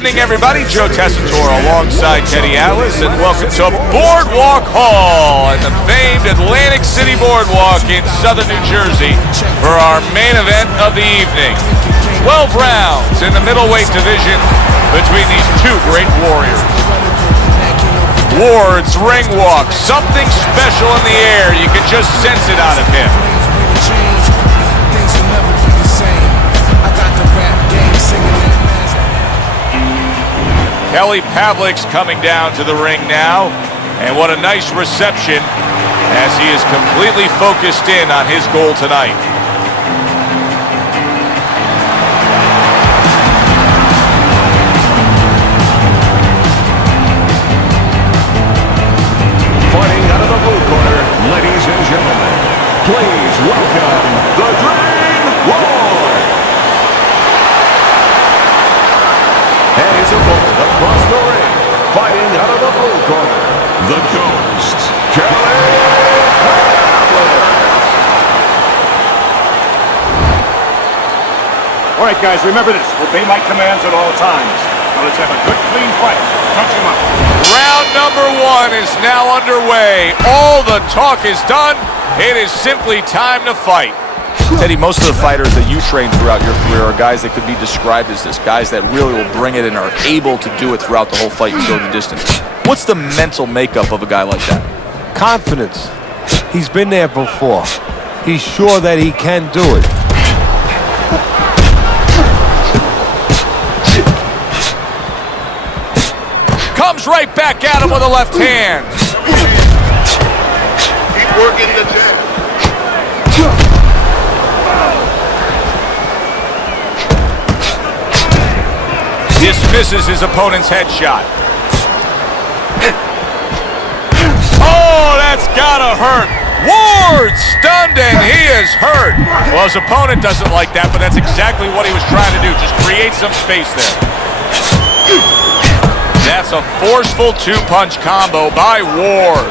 evening, everybody. Joe Tessitore alongside Teddy Atlas, and welcome to Boardwalk Hall and the famed Atlantic City Boardwalk in southern New Jersey for our main event of the evening. 12 rounds in the middleweight division between these two great warriors. Ward's ring walk, something special in the air. You can just sense it out of him. Kelly Pavlik's coming down to the ring now, and what a nice reception as he is completely focused in on his goal tonight. Fighting out of the blue corner, ladies and gentlemen, please welcome the Dream Lord. And his opponent across the ring, fighting out of the blue corner, the Ghost, Kelly Pavlik. All right, guys, remember this. Obey my commands at all times. Now let's have a good, clean fight. Touch him up. Round number one is now underway. All the talk is done. It is simply time to fight. Teddy, most of the fighters that you train throughout your career are guys that could be described as this, guys that really will bring it and are able to do it throughout the whole fight and go the distance. What's the mental makeup of a guy like that? Confidence. He's been there before. He's sure that he can do it. Comes right back at him with a left hand. Keep working the jab. Dismisses his opponent's headshot. Oh, that's gotta hurt. Ward stunned and he is hurt. Well, his opponent doesn't like that, but that's exactly what he was trying to do. Just create some space there. That's a forceful two-punch combo by Ward.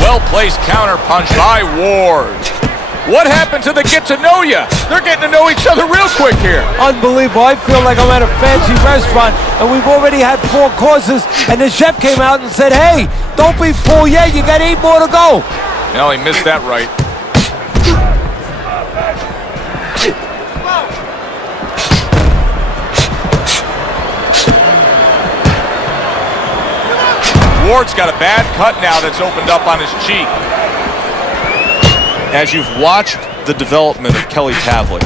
Well-placed counter punch by Ward. What happened to the get-to-know-ya? They're getting to know each other real quick here. Unbelievable. I feel like I'm at a fancy restaurant and we've already had 4 courses and the chef came out and said, hey, don't be full yet, you got 8 more to go. No, he missed that right. Ward's got a bad cut now that's opened up on his cheek. As you've watched the development of Kelly Pavlik,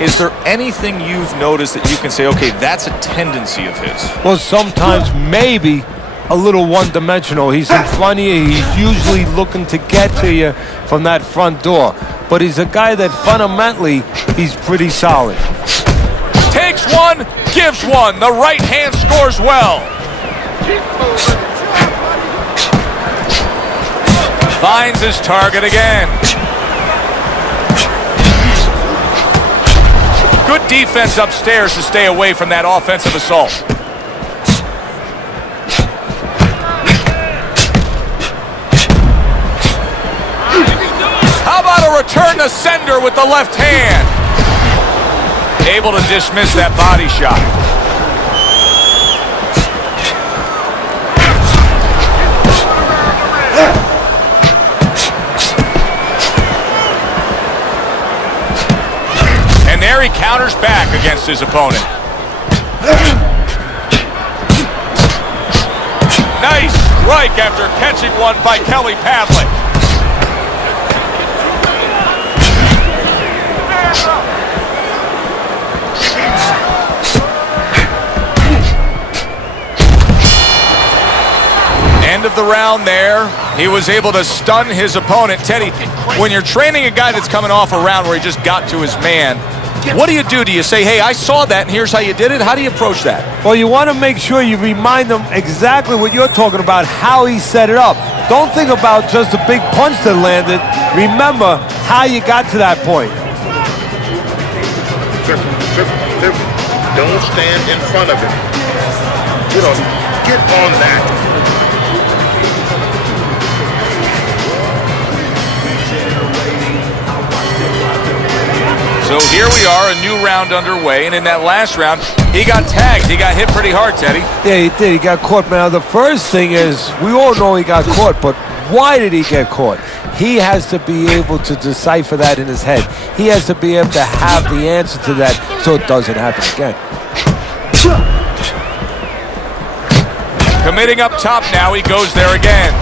is there anything you've noticed that you can say, okay, that's a tendency of his? Well, sometimes maybe a little one-dimensional. He's in front of you. He's usually looking to get to you from that front door. But he's a guy that fundamentally, he's pretty solid. Takes one, gives one. The right hand scores well. Finds his target again. Good defense upstairs to stay away from that offensive assault. How about a return to sender with the left hand? Able to dismiss that body shot. There he counters back against his opponent. Nice strike after catching one by Kelly Pavlik. End of the round there. He was able to stun his opponent. Teddy, when you're training a guy that's coming off a round where he just got to his man, what do you do? Do you say, hey, I saw that and here's how you did it? How do you approach that? Well, you want to make sure you remind them exactly what you're talking about, how he set it up. Don't think about just a big punch that landed. Remember how you got to that point. Don't stand in front of him. You know, get on that. So here we are, a new round underway, and in that last round, he got tagged. He got hit pretty hard, Teddy. Yeah, he did. He got caught. Now, the first thing is, we all know he got caught, but why did he get caught? He has to be able to decipher that in his head. He has to be able to have the answer to that so it doesn't happen again. Committing up top now, he goes there again.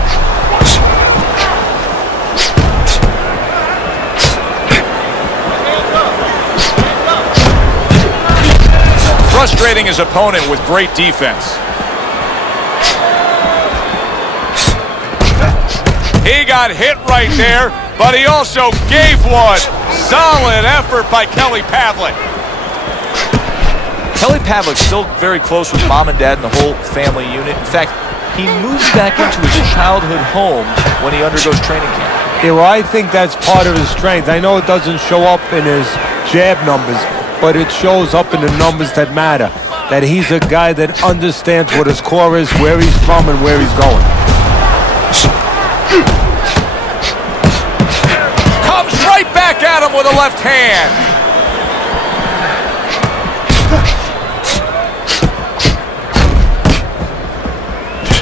Frustrating his opponent with great defense. He got hit right there, but he also gave one. Solid effort by Kelly Pavlik. Kelly Pavlik's still very close with mom and dad and the whole family unit. In fact, he moves back into his childhood home when he undergoes training camp. Yeah, well, I think that's part of his strength. I know it doesn't show up in his jab numbers, but it shows up in the numbers that matter. That he's a guy that understands what his core is, where he's from, and where he's going. Comes right back at him with a left hand.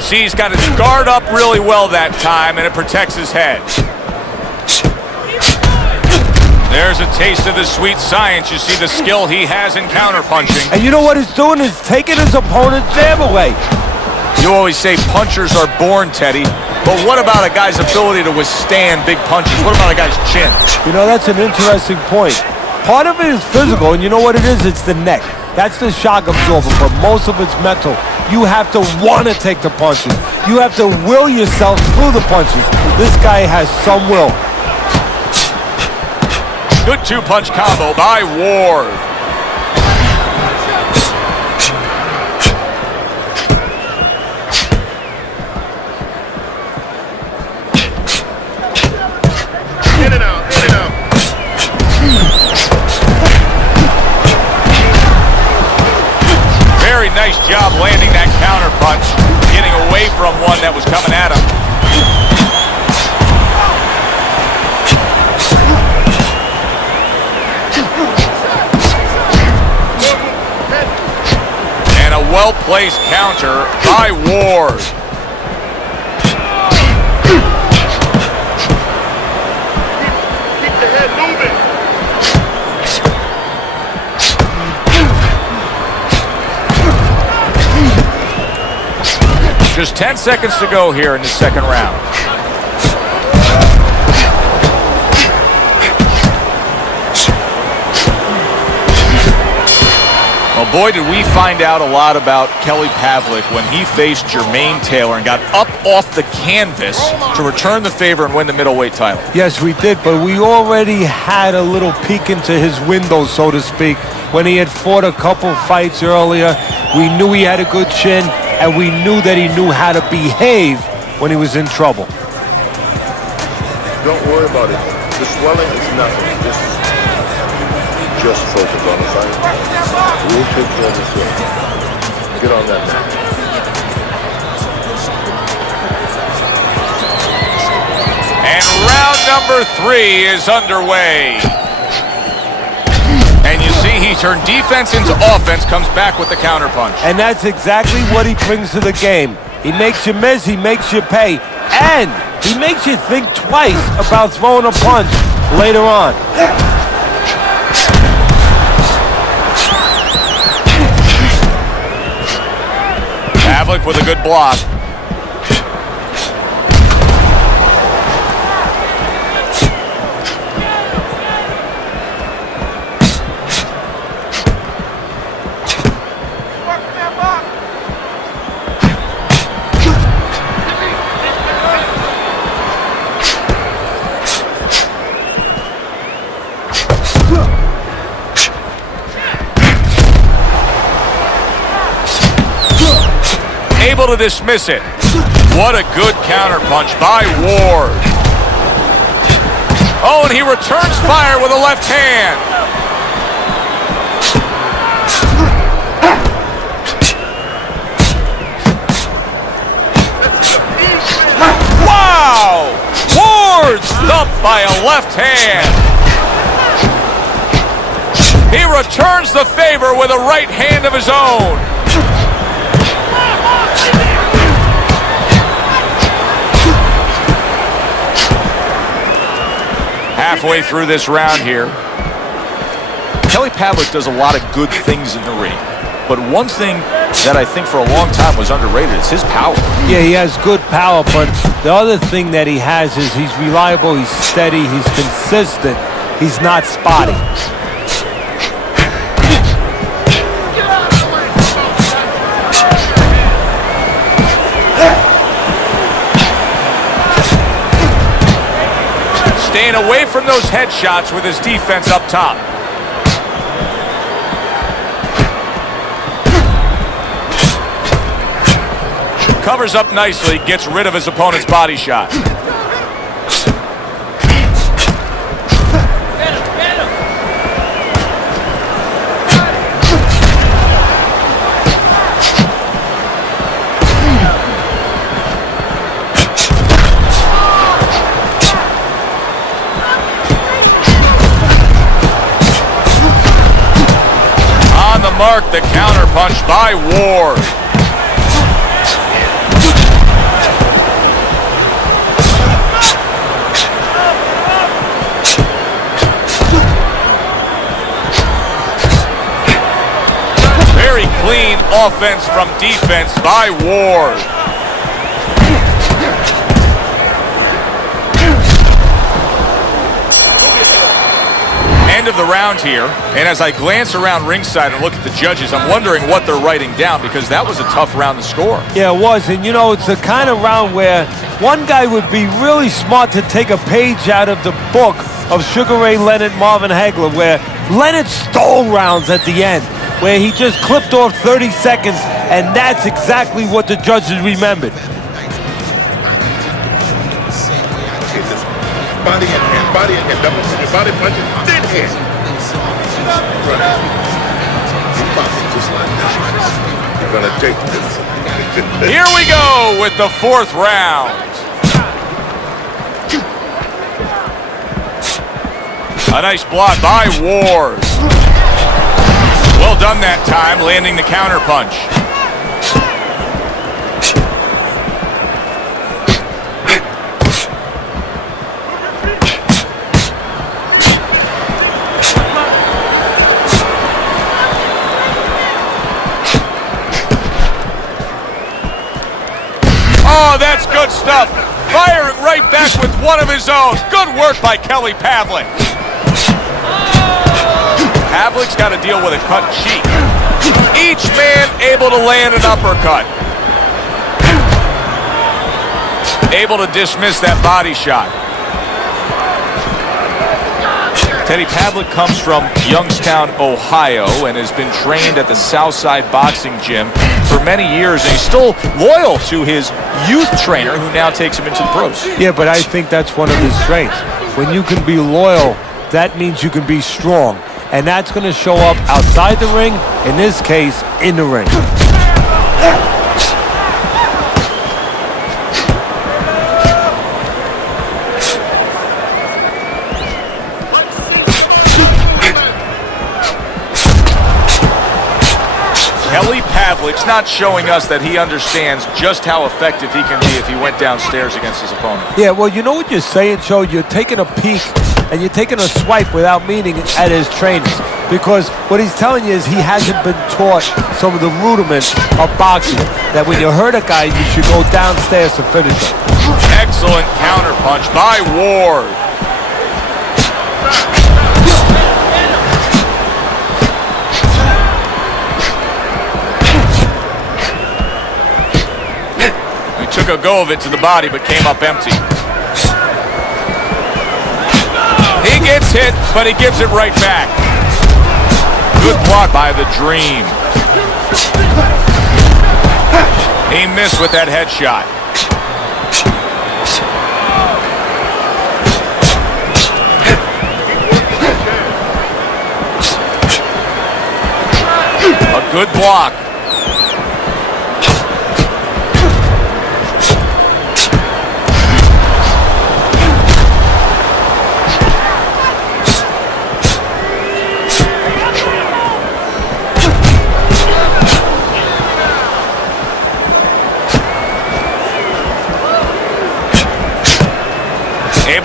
See, he's got his guard up really well that time, and it protects his head. There's a taste of the sweet science. You see the skill he has in counterpunching. And you know what he's doing? He's taking his opponent's jab away. You always say punchers are born, Teddy. But what about a guy's ability to withstand big punches? What about a guy's chin? You know, that's an interesting point. Part of it is physical, and you know what it is? It's the neck. That's the shock absorber, but most of it's mental. You have to want to take the punches. You have to will yourself through the punches. This guy has some will. Good two-punch combo by Ward. In and out, in and out. Very nice job landing that counter punch, getting away from one that was coming at him. And a well-placed counter by Ward. Keep the head moving. Just 10 seconds to go here in the second round. Well, boy, did we find out a lot about Kelly Pavlik when he faced Jermaine Taylor and got up off the canvas to return the favor and win the middleweight title. Yes, we did, but we already had a little peek into his window, so to speak. When he had fought a couple fights earlier, we knew he had a good chin, and we knew that he knew how to behave when he was in trouble. Don't worry about it. The swelling is nothing. Just focus on the fight. We'll take care of the swelling. Get on that now. And round number 3 is underway. And you see he turned defense into offense, comes back with the counterpunch. And that's exactly what he brings to the game. He makes you miss, he makes you pay, and he makes you think twice about throwing a punch later on. Pavlik with a good block. Able to dismiss it. What a good counterpunch by Ward. Oh, and he returns fire with a left hand. Wow! Ward stumped by a left hand. He returns the favor with a right hand of his own. Halfway through this round here. Kelly Pavlik does a lot of good things in the ring, but one thing that I think for a long time was underrated is his power. Yeah, he has good power, but the other thing that he has is he's reliable, he's steady, he's consistent, he's not spotty. Staying away from those headshots with his defense up top. Covers up nicely, gets rid of his opponent's body shot. On the mark, the counter punch by Ward. Clean offense from defense by Ward. End of the round here, and as I glance around ringside and look at the judges, I'm wondering what they're writing down, because that was a tough round to score. Yeah, it was, and you know, it's the kind of round where one guy would be really smart to take a page out of the book of Sugar Ray Leonard, Marvin Hagler, where Leonard stole rounds at the end, where he just clipped off 30 seconds, and that's exactly what the judges remembered. Body in hand, body in hand, double your body punches, then hand. Just like that. You're gonna take this. Here we go with the fourth round. A nice block by Ward. Well done that time, landing the counter punch. Oh, that's good stuff. Firing right back with one of his own. Good work by Kelly Pavlik. Pavlik's got to deal with a cut cheek. Each man able to land an uppercut. Able to dismiss that body shot. Teddy Pavlik comes from Youngstown, Ohio, and has been trained at the Southside Boxing Gym for many years, and he's still loyal to his youth trainer, who now takes him into the pros. Yeah, but I think that's one of his strengths. When you can be loyal, that means you can be strong. And that's going to show up outside the ring, in this case, in the ring. Kelly Pavlik's not showing us that he understands just how effective he can be if he went downstairs against his opponent. Yeah, well, you know what you're saying, Joe? You're taking a peek and you're taking a swipe without meaning at his trainers, because what he's telling you is he hasn't been taught some of the rudiments of boxing, that when you hurt a guy, you should go downstairs to finish him. Excellent counter punch by Ward. He took a go of it to the body, but came up empty. He gets hit, but he gives it right back. Good block by the Dream. He missed with that headshot. A good block.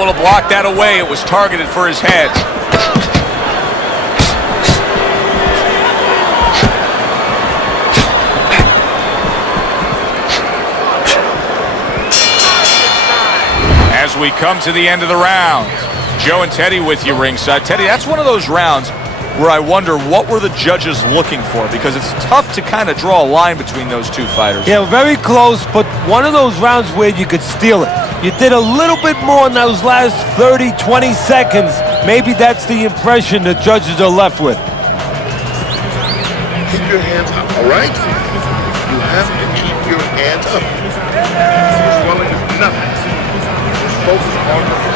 able to block that away. It was targeted for his head. As we come to the end of the round, Joe and Teddy with you ringside. Teddy, that's one of those rounds where I wonder what were the judges looking for, because it's tough to kind of draw a line between those two fighters. Yeah, very close, but one of those rounds where you could steal it. You did a little bit more in those last 30, 20 seconds. Maybe that's the impression the judges are left with. Keep your hands up, all right? You have to keep your hands up. Swelling is nothing. Just focus on the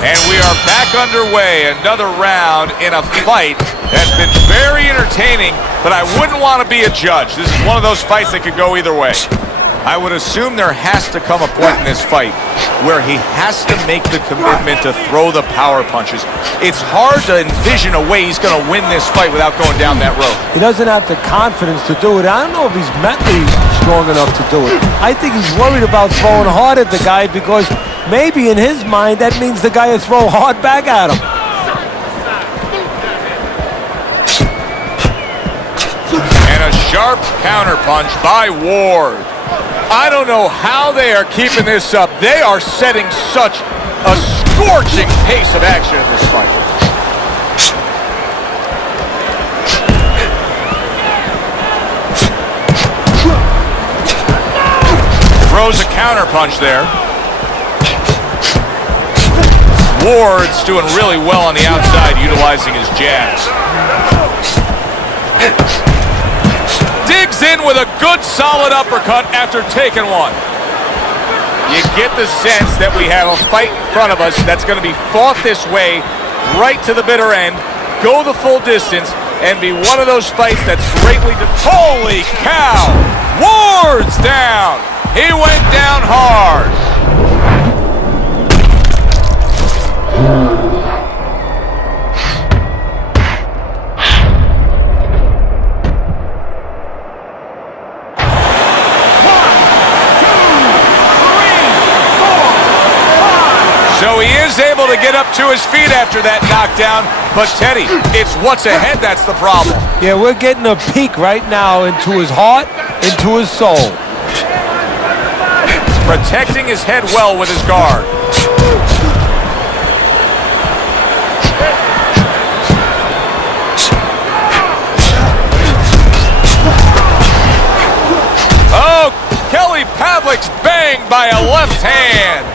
And we are back underway. Another round in a fight that's been very entertaining, but I wouldn't want to be a judge. This is one of those fights that could go either way. I would assume there has to come a point in this fight where he has to make the commitment to throw the power punches. It's hard to envision a way he's going to win this fight without going down that road. He doesn't have the confidence to do it. I don't know if he's mentally strong enough to do it. I think he's worried about throwing hard at the guy because maybe in his mind that means the guy will throw hard back at him. And a sharp counterpunch by Ward. I don't know how they are keeping this up. They are setting such a scorching pace of action in this fight. Throws a counterpunch there. Ward's doing really well on the outside, utilizing his jabs. Digs in with a good solid uppercut after taking one. You get the sense that we have a fight in front of us that's going to be fought this way right to the bitter end, go the full distance, and be one of those fights that's greatly... Holy cow! Ward's down! He went down hard. So he is able to get up to his feet after that knockdown, but Teddy, it's what's ahead that's the problem. Yeah, we're getting a peek right now into his heart, into his soul. Protecting his head well with his guard. Oh, Kelly Pavlik's banged by a left hand.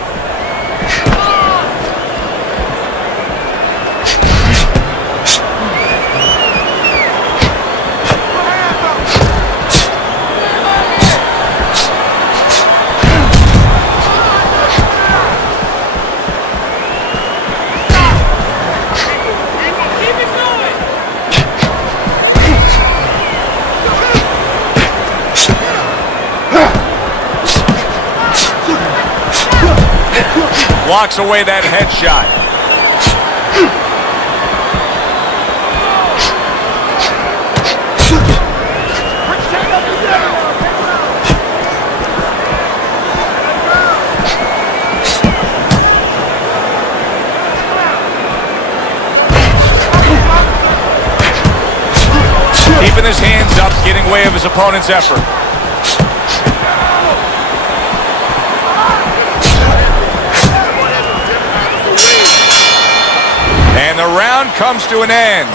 Blocks away that headshot. Keeping his hands up, getting way of his opponent's effort. And the round comes to an end.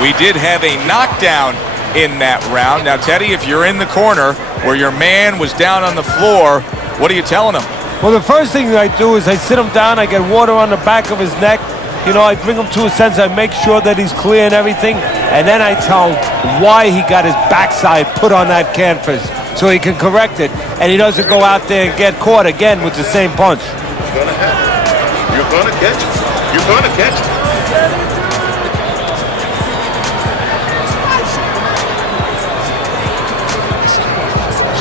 We did have a knockdown in that round. Now, Teddy, if you're in the corner where your man was down on the floor, what are you telling him? Well, the first thing I do is I sit him down, I get water on the back of his neck. You know, I bring him to a sense, I make sure that he's clear and everything, and then I tell him why he got his backside put on that canvas so he can correct it, and he doesn't go out there and get caught again with the same punch. It's gonna happen. You're gonna catch it. You're gonna catch it.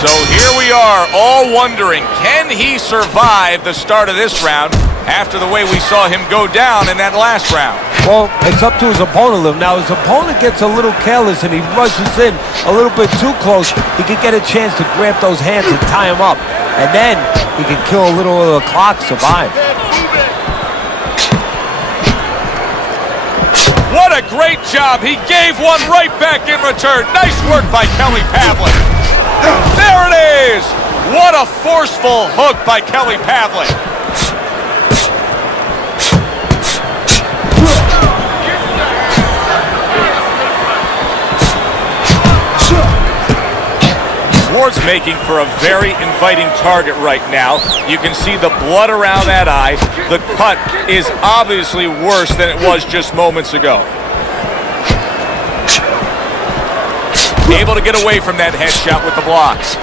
So here we are, all wondering, can he survive the start of this round after the way we saw him go down in that last round? Well, it's up to his opponent. Now, his opponent gets a little careless and he rushes in a little bit too close. He could get a chance to grab those hands and tie him up. And then he can kill a little of the clock, survive. What a great job. He gave one right back in return. Nice work by Kelly Pavlik. There it is. What a forceful hook by Kelly Pavlik. Ward's making for a very inviting target right now. You can see the blood around that eye. The cut is obviously worse than it was just moments ago. Able to get away from that headshot with the blocks.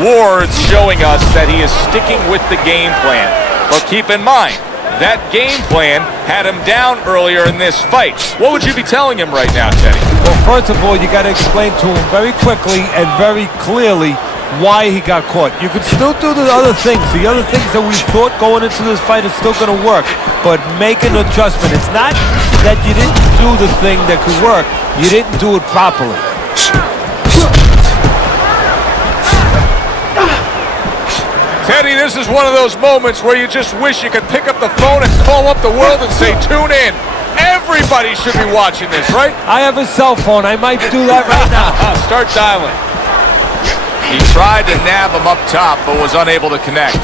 Ward's showing us that he is sticking with the game plan. But keep in mind, that game plan had him down earlier in this fight. What would you be telling him right now, Teddy? Well, first of all, you got to explain to him very quickly and very clearly why he got caught. You could still do the other things. The other things that we thought going into this fight is still going to work. But make an adjustment. It's not that you didn't do the thing that could work. You didn't do it properly. Teddy, this is one of those moments where you just wish you could pick up the phone and call up the world and say, tune in. Everybody should be watching this, right? I have a cell phone. I might do that right now. Start dialing. He tried to nab him up top, but was unable to connect.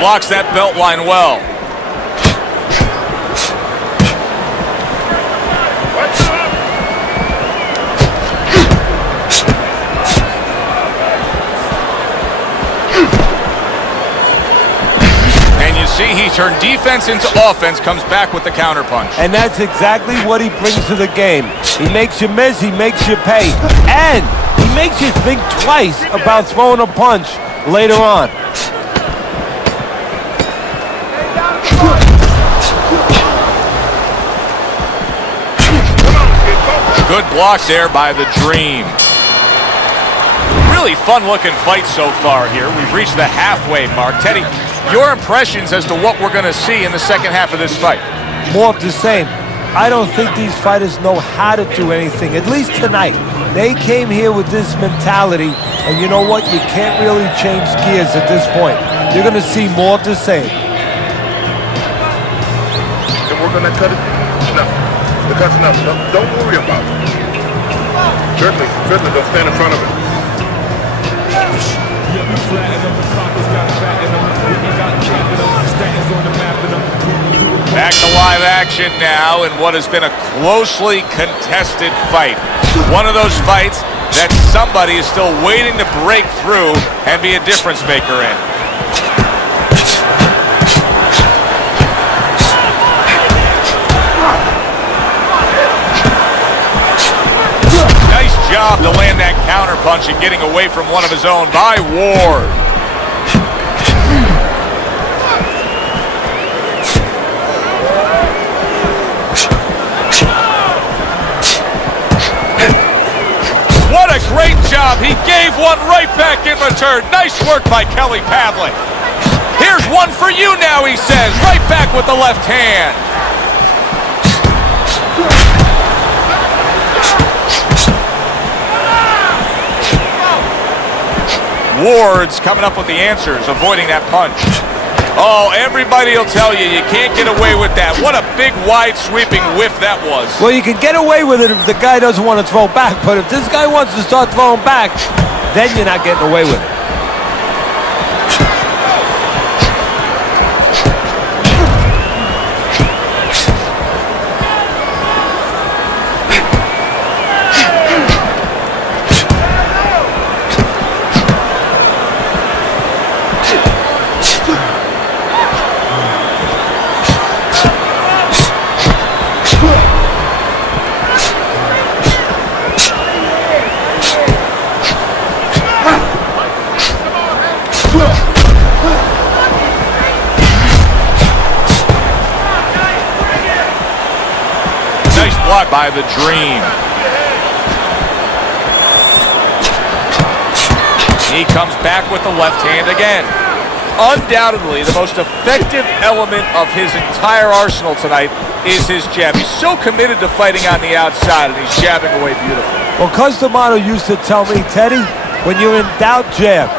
Blocks that belt line well. And you see he turned defense into offense, comes back with the counterpunch. And that's exactly what he brings to the game. He makes you miss, he makes you pay. And he makes you think twice about throwing a punch later on. Good blocks there by the Dream. Really fun-looking fight so far here. We've reached the halfway mark. Teddy, your impressions as to what we're going to see in the second half of this fight? More of the same. I don't think these fighters know how to do anything, at least tonight. They came here with this mentality, and you know what? You can't really change gears at this point. You're going to see more of the same. And we're going to cut it. No. The cut's enough. Don't worry about it. Certainly don't stand in front of it. Back to live action now in what has been a closely contested fight. One of those fights that somebody is still waiting to break through and be a difference maker in. Nice job to land that counterpunch and getting away from one of his own by Ward. What a great job. He gave one right back in return. Nice work by Kelly Pavlik. Here's one for you now, he says. Right back with the left hand. Ward's coming up with the answers, avoiding that punch. Oh, everybody will tell you, you can't get away with that. What a big, wide, sweeping whiff that was. Well, you can get away with it if the guy doesn't want to throw back, but if this guy wants to start throwing back, then you're not getting away with it. blocked by the Dream. He comes back with the left hand again. Undoubtedly, the most effective element of his entire arsenal tonight is his jab. He's so committed to fighting on the outside, and he's jabbing away beautifully. Well, Customato used to tell me, Teddy, when you're in doubt, jab.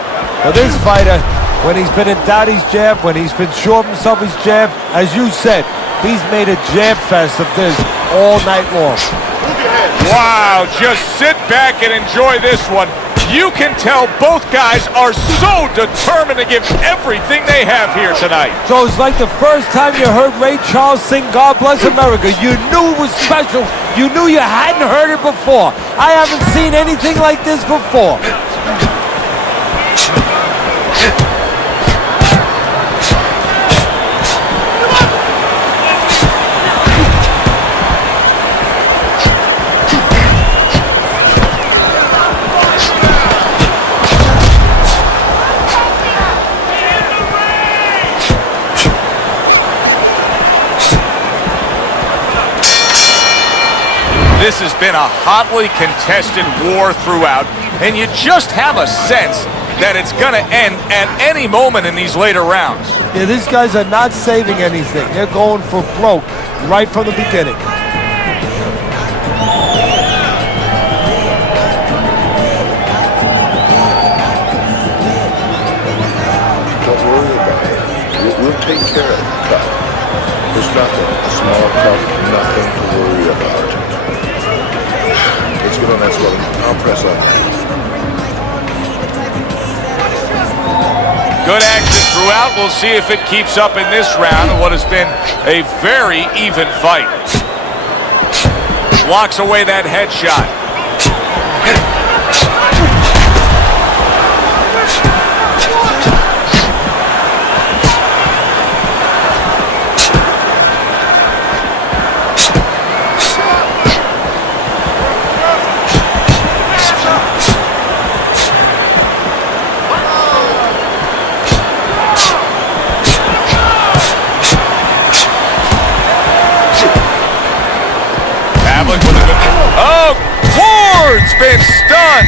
Now this fighter, when he's been in doubt, he's jabbed. When he's been sure of himself, he's jabbed. As you said, he's made a jab fest of this all night long. Wow, just sit back and enjoy this one. You can tell both guys are so determined to give everything they have here tonight. So it's like the first time you heard Ray Charles sing God Bless America. You knew it was special. You knew you hadn't heard it before. I haven't seen anything like this before. This has been a hotly contested war throughout, and you just have a sense that it's going to end at any moment in these later rounds. Yeah, these guys are not saving anything. They're going for broke right from the beginning. Don't worry about it. We'll take care of it, Cut. It's nothing. Small cup, nothing to worry about. Let's get on that swelling. I'll press on that. Good action throughout. We'll see if it keeps up in this round, what has been a very even fight. Blocks away that headshot. Oh, Ward's been stunned.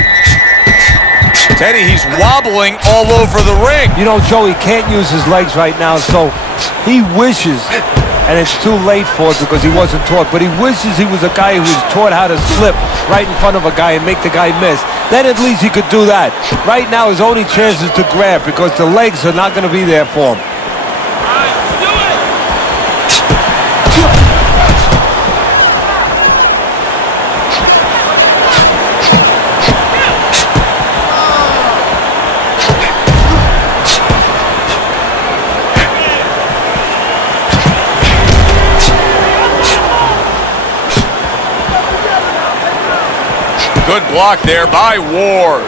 Teddy, he's wobbling all over the ring. You know, Joe, he can't use his legs right now, so he wishes, and it's too late for it because he wasn't taught, but he wishes he was a guy who was taught how to slip right in front of a guy and make the guy miss. Then at least he could do that. Right now, his only chance is to grab because the legs are not going to be there for him. Good block there by Ward.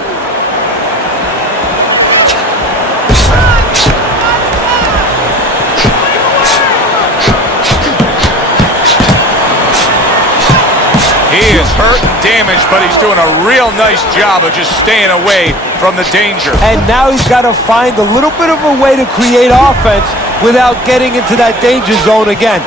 He is hurt and damaged, but he's doing a real nice job of just staying away from the danger. And now he's got to find a little bit of a way to create offense without getting into that danger zone again.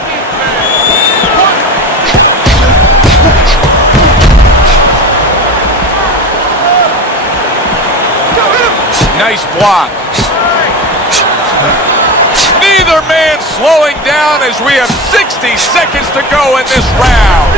Nice block. Neither man slowing down as we have 60 seconds to go in this round.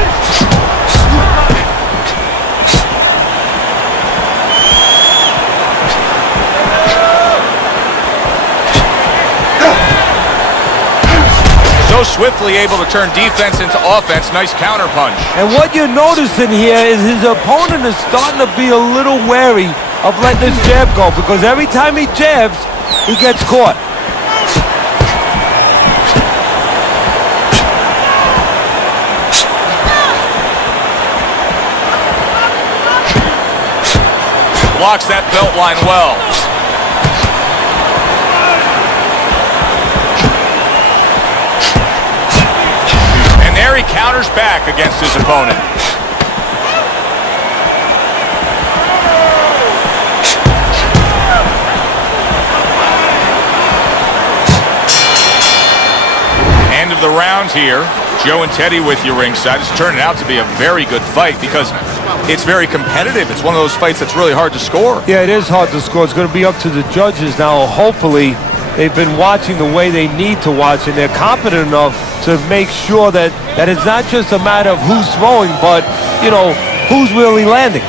So swiftly able to turn defense into offense. Nice counter punch. And what you're noticing here is his opponent is starting to be a little wary of letting this jab go because every time he jabs, he gets caught. Blocks that belt line well. And there he counters back against his opponent. End of the round here. Joe and Teddy with you ringside. It's turning out to be a very good fight because it's very competitive. It's one of those fights that's really hard to score. Yeah, it is hard to score. It's going to be up to the judges now. Hopefully, they've been watching the way they need to watch, and they're competent enough to make sure that it's not just a matter of who's throwing, but, you know, who's really landing.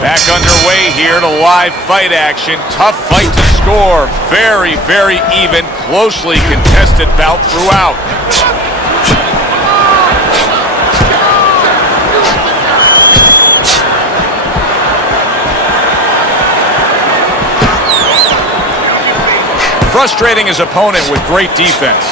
Back underway here to live fight action. Tough fight to score. Very, very even, closely contested bout throughout. Frustrating his opponent with great defense.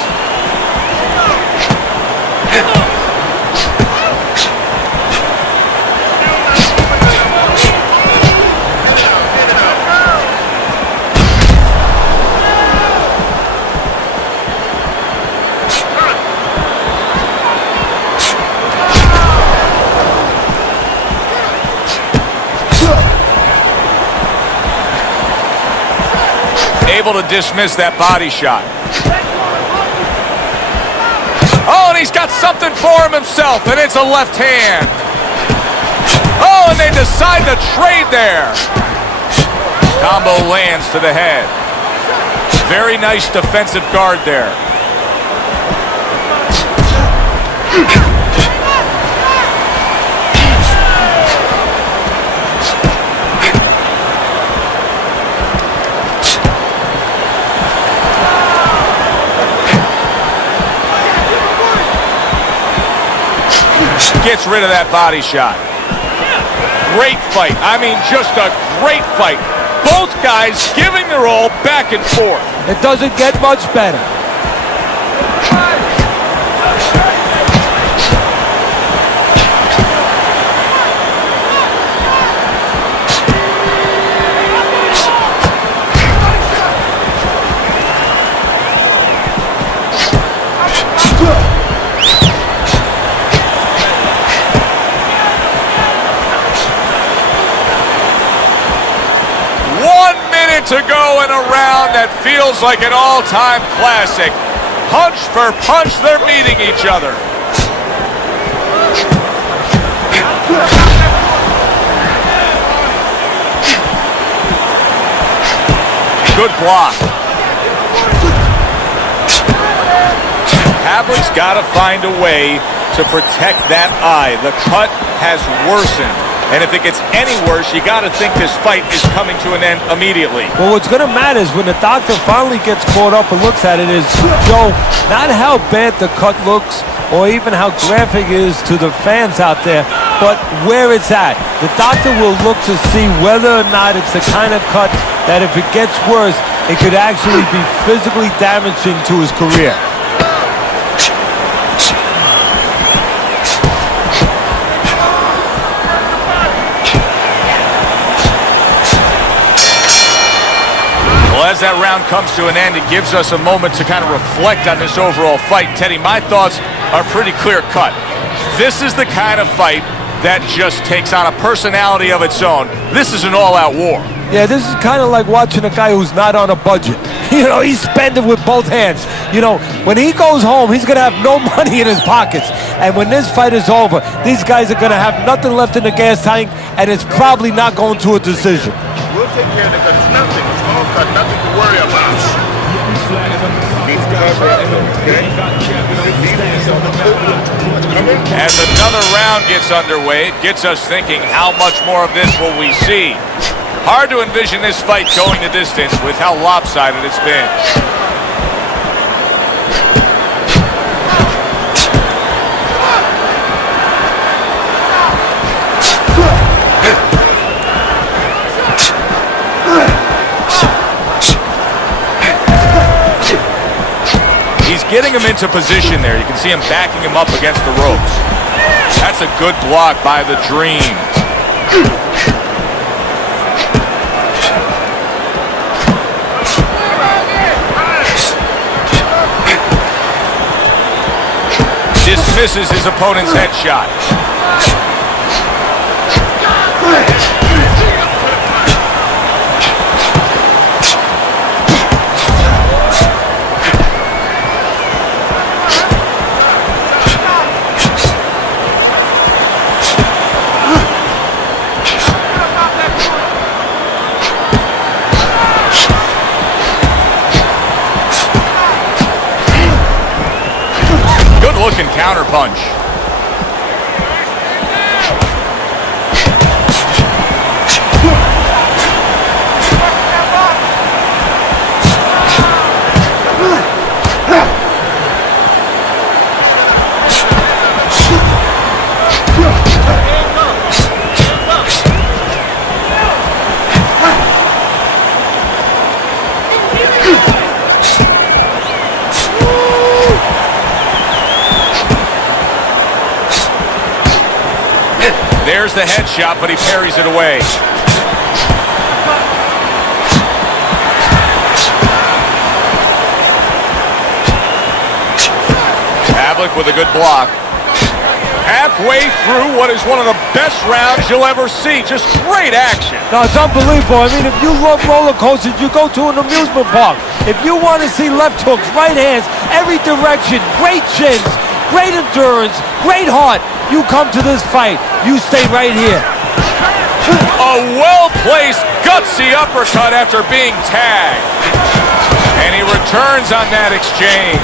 Able to dismiss that body shot. Oh, and he's got something for himself, and it's a left hand. Oh, and they decide to trade there. Combo lands to the head. Very nice defensive guard there. Gets rid of that body shot. Great fight. I mean, just a great fight. Both guys giving their all back and forth. It doesn't get much better. To go in a round that feels like an all-time classic. Punch for punch, they're meeting each other. Good block. Pavlik's got to find a way to protect that eye. The cut has worsened. And if it gets any worse, you got to think this fight is coming to an end immediately. Well, what's going to matter is when the doctor finally gets caught up and looks at it is, Joe, not how bad the cut looks or even how graphic it is to the fans out there, but where it's at. The doctor will look to see whether or not it's the kind of cut that if it gets worse, it could actually be physically damaging to his career. As that round comes to an end, it gives us a moment to kind of reflect on this overall fight. Teddy, my thoughts are pretty clear cut. This is the kind of fight that just takes on a personality of its own. This is an all-out war. Yeah, this is kind of like watching a guy who's not on a budget. You know, he's spending with both hands. You know, when he goes home, he's going to have no money in his pockets. And when this fight is over, these guys are going to have nothing left in the gas tank, and it's probably not going to a decision. We'll take care of it because it's nothing. It's all cut, nothing to worry about. As another round gets underway, it gets us thinking, how much more of this will we see? Hard to envision this fight going the distance with how lopsided it's been. Getting him into position there. You can see him backing him up against the ropes. That's a good block by the Dream. misses his opponent's headshot. Good-looking counterpunch. There's the headshot, but he parries it away. Pavlik with a good block. Halfway through what is one of the best rounds you'll ever see. Just great action. No, it's unbelievable. I mean, if you love roller coasters, you go to an amusement park. If you want to see left hooks, right hands, every direction, great chins, great endurance, great heart, you come to this fight. You stay right here. A well-placed, gutsy uppercut after being tagged. And he returns on that exchange.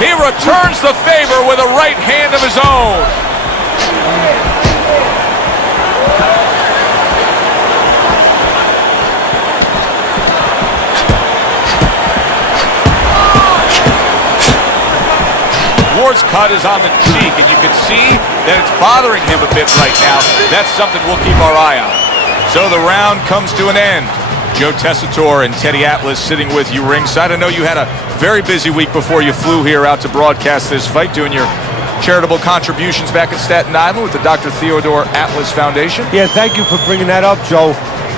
He returns the favor with a right hand of his own. Ward's cut is on the cheek, and you can see that it's bothering him a bit right now. That's something we'll keep our eye on. So the round comes to an end. Joe Tessitore and Teddy Atlas sitting with you ringside. I know you had a very busy week before you flew here out to broadcast this fight, doing your charitable contributions back in Staten Island with the Dr. Theodore Atlas Foundation. Yeah, thank you for bringing that up, Joe.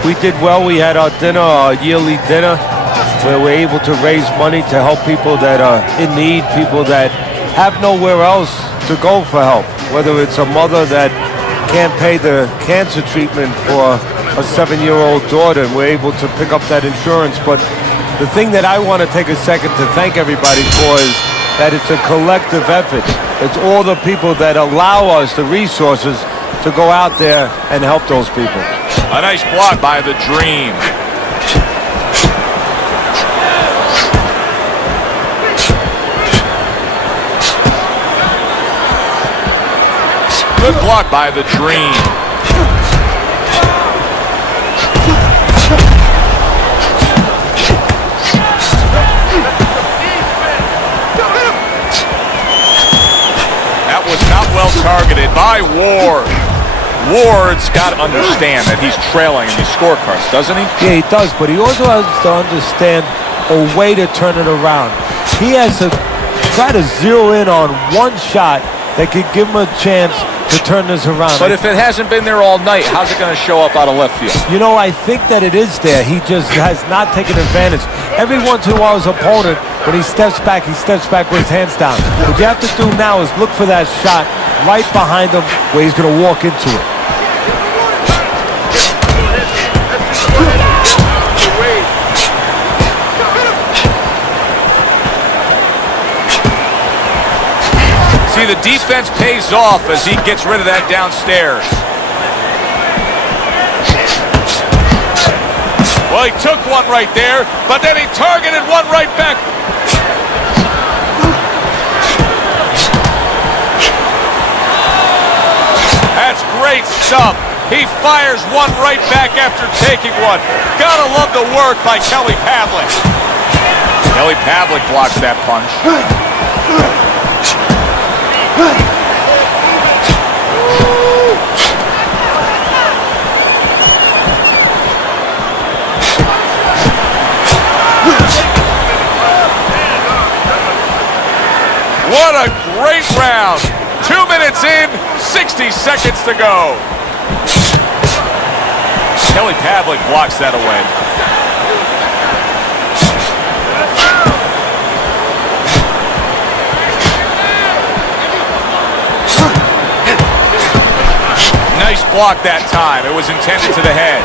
We did well. We had our dinner, our yearly dinner, where we're able to raise money to help people that are in need, people that have nowhere else to go for help, whether it's a mother that can't pay the cancer treatment for a 7-year-old daughter, and we're able to pick up that insurance. But the thing that I want to take a second to thank everybody for is that it's a collective effort. It's all the people that allow us the resources to go out there and help those people. A nice block by the Dream. Good block by the Dream. That was not well targeted by Ward. Ward's got to understand that he's trailing in these scorecards, doesn't he? Yeah, he does, but he also has to understand a way to turn it around. He has to try to zero in on one shot that could give him a chance to turn this around. But if it hasn't been there all night, how's it going to show up out of left field? You know, I think that it is there. He just has not taken advantage. Every once in a while, his opponent, when he steps back with his hands down. What you have to do now is look for that shot right behind him where he's going to walk into it. See, the defense pays off as he gets rid of that downstairs. Well, he took one right there, but then he targeted one right back. That's great stuff. He fires one right back after taking one. Gotta love the work by Kelly Pavlik. Kelly Pavlik blocks that punch. What a great round. 2 minutes in, 60 seconds to go. Kelly Pavlik blocks that away. Nice block that time. It was intended to the head.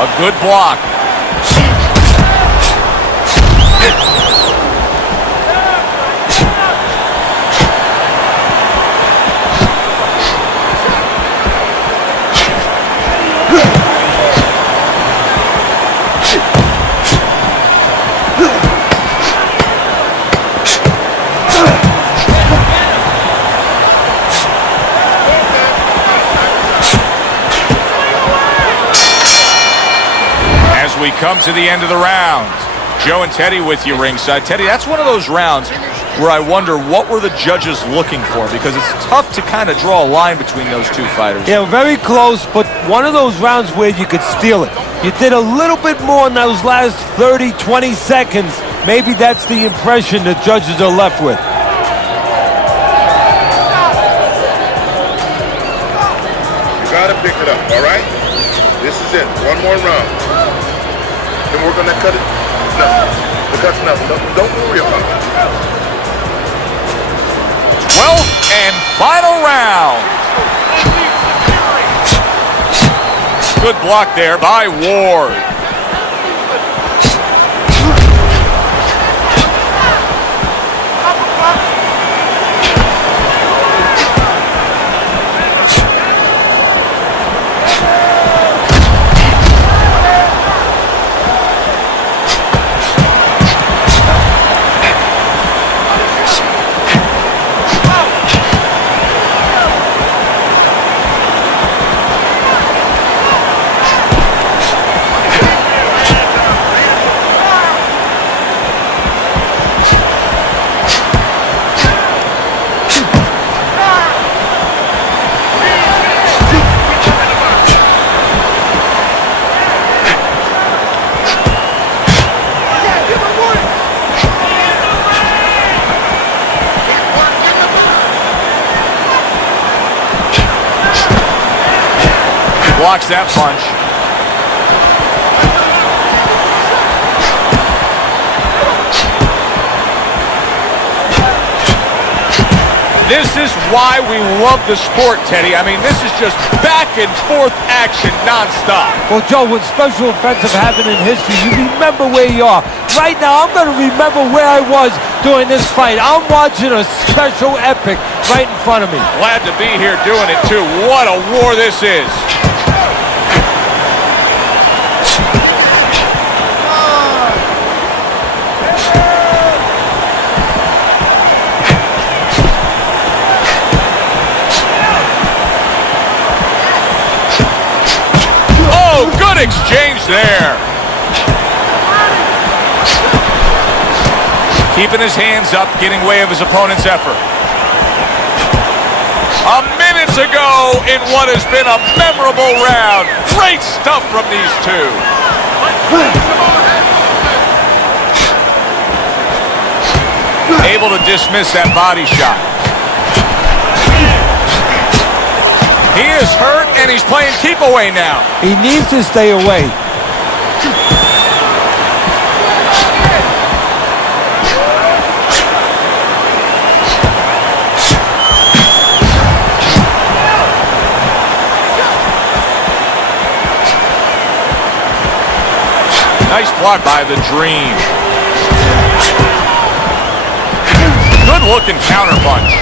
A good block. We come to the end of the round. Joe and Teddy with you ringside. Teddy, that's one of those rounds where I wonder what were the judges looking for, because it's tough to kind of draw a line between those two fighters. Yeah, very close, but one of those rounds where you could steal it. You did a little bit more in those last 30, 20 seconds. Maybe that's the impression the judges are left with. You gotta pick it up, all right? This is it. One more round. Then we're gonna cut it. Nothing. Because nothing. Don't worry about it. 12th and final round. Good block there by Ward. Blocks that punch. This is why we love the sport, Teddy. I mean, this is just back and forth action nonstop. Well, Joe, with special effects have happened in history, you remember where you are. Right now, I'm going to remember where I was during this fight. I'm watching a special epic right in front of me. Glad to be here doing it, too. What a war this is. Good exchange there. Keeping his hands up, getting way of his opponent's effort. A minute to go in what has been a memorable round. Great stuff from these two. Able to dismiss that body shot. He is hurt, and he's playing keep away now. He needs to stay away. Nice block by the Dream. Good-looking counter punch.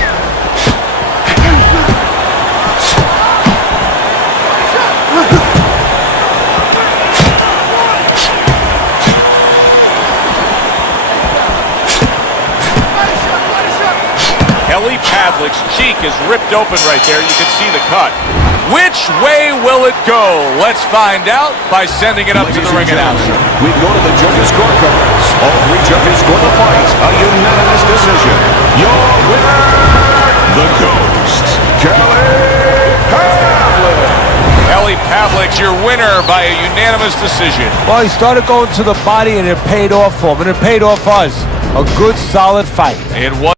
Kelly Pavlik's cheek is ripped open right there. You can see the cut. Which way will it go? Let's find out by sending it up to the ring announcer. We go to the judges' scorecards. All three judges score the fight. A unanimous decision. Your winner, the Ghost, Kelly Pavlik. Kelly Pavlik Pavlik, your winner by a unanimous decision. Well, he started going to the body, and it paid off for him, and it paid off us. A good, solid fight. It was